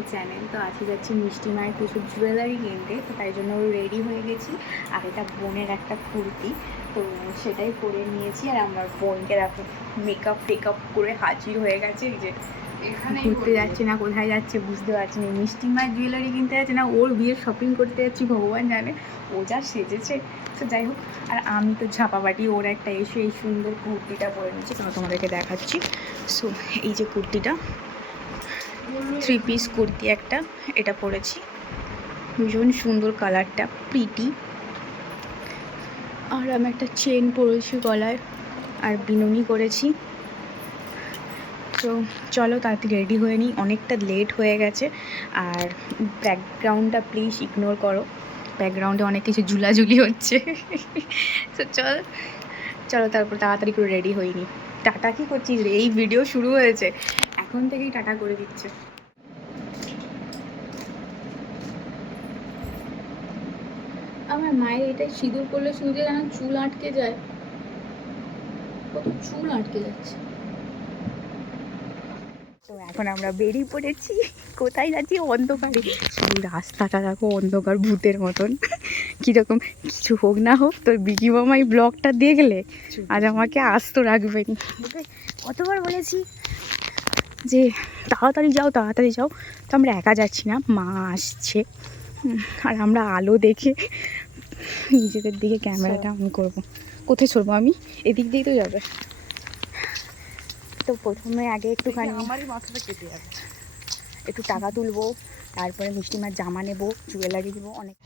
My channel. তো আজকে যাচ্ছি মিষ্টি মায়ের কিছু জুয়েলারি কিনতে, তো তাই জন্য রেডি হয়ে গেছি। আর এটা বোনের একটা কুর্তি, তো সেটাই পরে নিয়েছি। আর আমার বোনকে দেখো মেকআপ টেকআপ করে হাজির হয়ে গেছে। এই যে ঘুরতে যাচ্ছে না কোথায় যাচ্ছে বুঝতে পারছি না, মিষ্টি মায়ের জুয়েলারি কিনতে যাচ্ছে না ওর বিয়ের শপিং করতে যাচ্ছি ভগবান জানে। ও যা সেজেছে, তো যাই হোক। আর আমি তো ঝাপাবাটি, ওর একটা এসে এই সুন্দর কুর্তিটা পরে নিচ্ছে, তো তোমাদেরকে দেখাচ্ছি। সো এই যে কুর্তিটা, 3 পিস কুর্তি একটা, এটা পরেছি, ভীষণ সুন্দর কালারটা, প্রিটি। আর আমি একটা চেন পরেছি গলায়, আর বিনুনি করেছি। তো চলো তাড়াতাড়ি রেডি হয়ে নিই, অনেকটা লেট হয়ে গেছে। আর ব্যাকগ্রাউন্ডটা প্লিজ ইগনোর করো, ব্যাকগ্রাউন্ডে অনেক কিছু ঝুলাঝুলি হচ্ছে। তো চলো তারপর তাড়াতাড়ি করে রেডি হইনি। টাটা কি করছিস রে? এই ভিডিও শুরু হয়েছে, এখন থেকেই টাটা করে দিচ্ছে। আমার মায়ের এটাই সিঁদুর করলে শুধু যেন চুল আটকে যায়, কত চুল আটকে যাচ্ছে। তো এখন আমরা বেরিয়ে পড়েছি, কোথায় যাচ্ছি? অন্ধকারে, শুধু রাস্তাটা দেখো অন্ধকার ভূতের মতন। কীরকম কিছু হোক না হোক, তোর বিকি মামা এই ব্লগটা দিয়ে গেলে আজ আমাকে আস্ত রাখবেনি। কতবার বলেছি যে তাড়াতাড়ি যাও তাড়াতাড়ি যাও, তো আমরা একা যাচ্ছি না, মা আসছে। আর আমরা আলো দেখে নিজেদের দিকে ক্যামেরাটা অন করবো। কোথায় ছড়বো আমি? এদিক দিয়েই তো যাবে। তো প্রথমে আগে একটুখানি আমারই মাথাটা কেটে যাবে, একটু টাকা তুলবো, তারপরে মিষ্টিমার জামা নেবো, জুয়েলারি দেবো, অনেক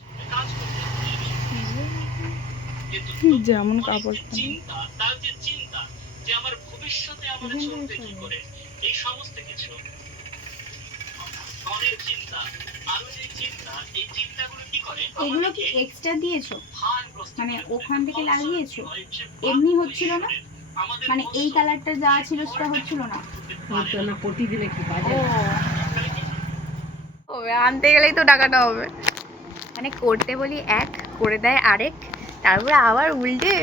যেমন কাপড় এগুলো কি এক্সট্রা দিয়েছো? মানে ওখান থেকে লাগিয়েছো? এমনি হচ্ছিল না, মানে এই কালারটা যা ছিল সেটা হচ্ছিল না। প্রতিদিনে কি কাজে ও আনতে গেলেই তো টাকাটা হবে, মানে করতে বলি এক, করে দেয় আরেক, তারপরে আবার উল্টে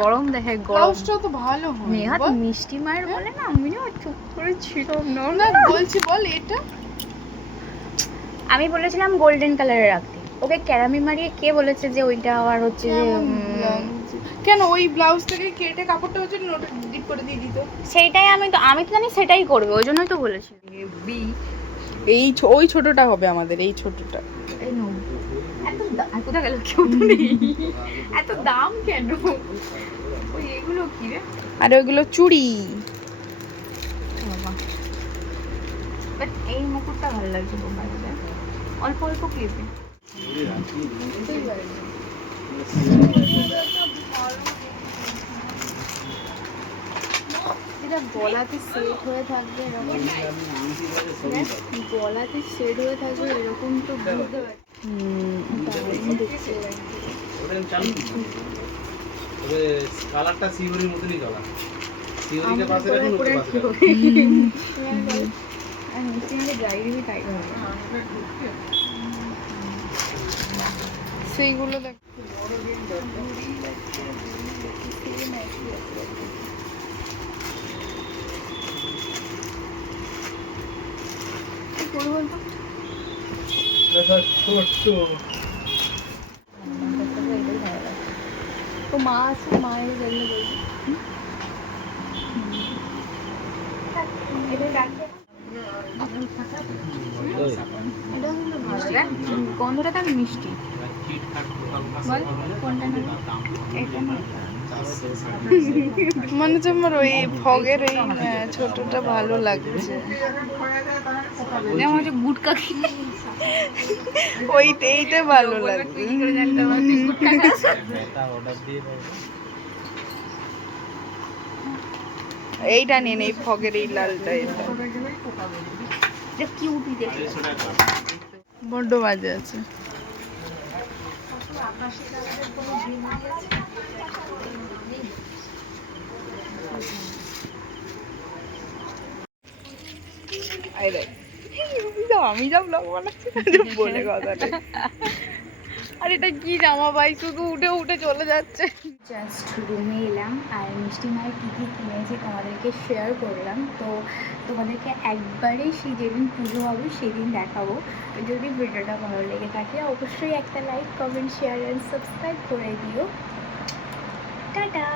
গরম দেখে গরম। ব্লাউজটা তো ভালো হয় নেহাত বল। মিষ্টি মায়ের বলে না, আমি না চুপ করে ছিলাম না। না বলছি বল, এটা আমি বলেছিলাম গোল্ডেন কালারের রাখতে, ওকে ক্যারামি মারিয়ে কে বলেছে যে ওইটা আবার হচ্ছে যে কেন ওই ব্লাউজ থেকে কেটে কাপড়টা হচ্ছে নোটে ডিপ করে দিয়ে দিত। সেইটাই আমি তো জানি সেটাই করবে, ওই জন্যই তো বলেছি। বি এই ওই ছোটটা হবে আমাদের, এই ছোটটা। এই নো, এত কোথা গেল, কেউ তো নেই। এত দাম কেন? ওই এগুলো কি রে? আর ওইগুলো চুড়ি। বাবা, বাট এই মুকুটটা ভালো লাগছে প্রোফাইলে, অল্প অল্প ক্লিপে। এটা গলাতে সেট হয়ে থাকবে এরকম, গলাতে সেট হয়ে থাকবে এরকম, তো বুঝতে পারছি। কালারটা সিউরির মতনই কালার, সিউরিকে পাশে রাখুন ওকে পাশে রাখুন। আর মিষ্টি আমাকে যাই দিবি তাই হবে। সেইগুলো দেখ। তো মা আছে, মায়ের জন্য গন্ধটা তার মিষ্টি, বল কোনটা নেবে? এটা না, মানে যে আমার ওই ফগের এই ছোটটা ভালো লাগছে। যেমন হচ্ছে গুটকা এইটা ভালো লাগছে। এইটা নিন, এই ফগের এই লালটা, এটা কিউটি দেখে। বড্ড বাজে আছে। আমি যা ব্লগ বানাচ্ছি বলে কথাটা। আর আর এটা কি জামা ভাই, শুধু উঠে উঠে চলে যাচ্ছে। জাস্ট রুমে এলাম আর মিষ্টি মায়ের কী কী কিনেছি তোমাদেরকে শেয়ার করলাম। তো তোমাদেরকে একবারেই সেই যেদিন পুজো হবে সেদিন দেখাবো। তো যদি ভিডিওটা ভালো লেগে থাকে অবশ্যই একটা like, comment, share and subscribe করে দিও। টাটা।